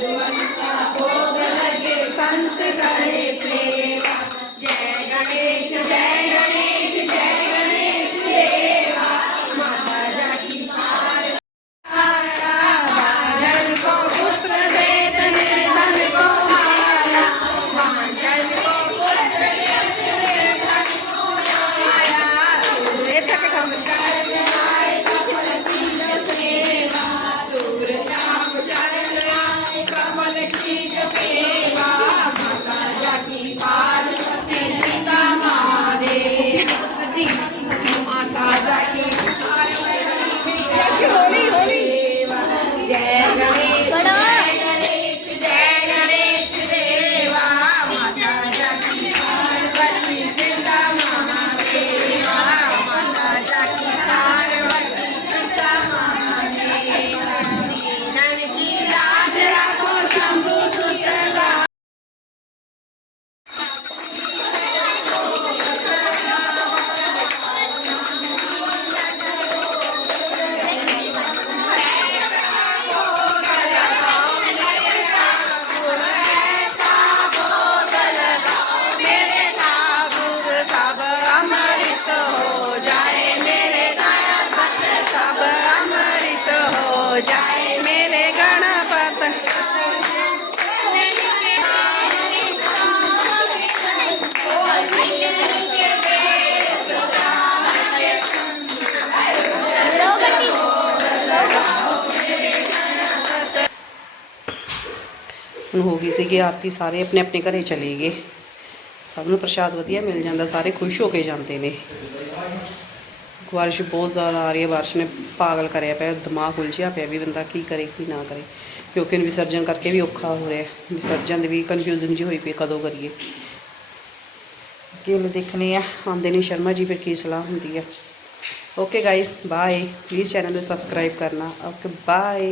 भोग लगे संत करे सेवा। जय गणेश जय गणेश देवा। माता जाकी पार भांजन को पुत्र देत निर्धन को माया। भांजन को पुत्र देत निर्धन को माया। इत्थे के खड़ो सफल कीज सेवा। सूर श्याम चरण आए सफल कीज सेवा। माता जाकी पार्वती पिता महादेव। माता जाकी पार्वती होली होली। जय गणेश देवा। माता जाकी पार्वती पिता महादेवा। माता जाकी पार्वती पिता महादेवा। दीनन की लाज रखो शंभु सुतला। मेरे ठाकुर सब अमृत हो जाए। मेरे गणपत सब अमृत हो जाए। मेरे गणपत ਹੁਣ ਹੋ ਗਈ ਸੀਗੀ ਆਰਤੀ। ਸਾਰੇ ਆਪਣੇ ਆਪਣੇ ਘਰੇ ਚਲੇ ਗਏ। ਸਭ ਨੂੰ ਪ੍ਰਸ਼ਾਦ ਵਧੀਆ ਮਿਲ ਜਾਂਦਾ। ਸਾਰੇ ਖੁਸ਼ ਹੋ ਕੇ ਜਾਂਦੇ ਨੇ। ਬਾਰਿਸ਼ ਬਹੁਤ ਜ਼ਿਆਦਾ ਆ ਰਹੀ ਹੈ। ਬਾਰਿਸ਼ ਨੇ ਪਾਗਲ ਕਰਿਆ ਪਿਆ। ਦਿਮਾਗ ਉਲਝਿਆ ਪਿਆ ਵੀ ਬੰਦਾ ਕੀ ਕਰੇ ਕੀ ਨਾ ਕਰੇ। ਕਿਉਂਕਿ ਵਿਸਰਜਨ ਕਰਕੇ ਵੀ ਔਖਾ ਹੋ ਰਿਹਾ। ਵਿਸਰਜਨ ਦੀ ਵੀ ਕਨਫਿਊਜ਼ਨ ਜੀ ਹੋਈ ਪਈ ਕਦੋਂ ਕਰੀਏ। ਕਿਵੇਂ ਦੇਖਣੇ ਆ ਆਉਂਦੇ ਨੇ ਸ਼ਰਮਾ ਜੀ, ਫਿਰ ਕੀ ਸਲਾਹ ਹੁੰਦੀ ਹੈ। Okay guys bye. Please channel को सब्सक्राइब करना। Okay bye.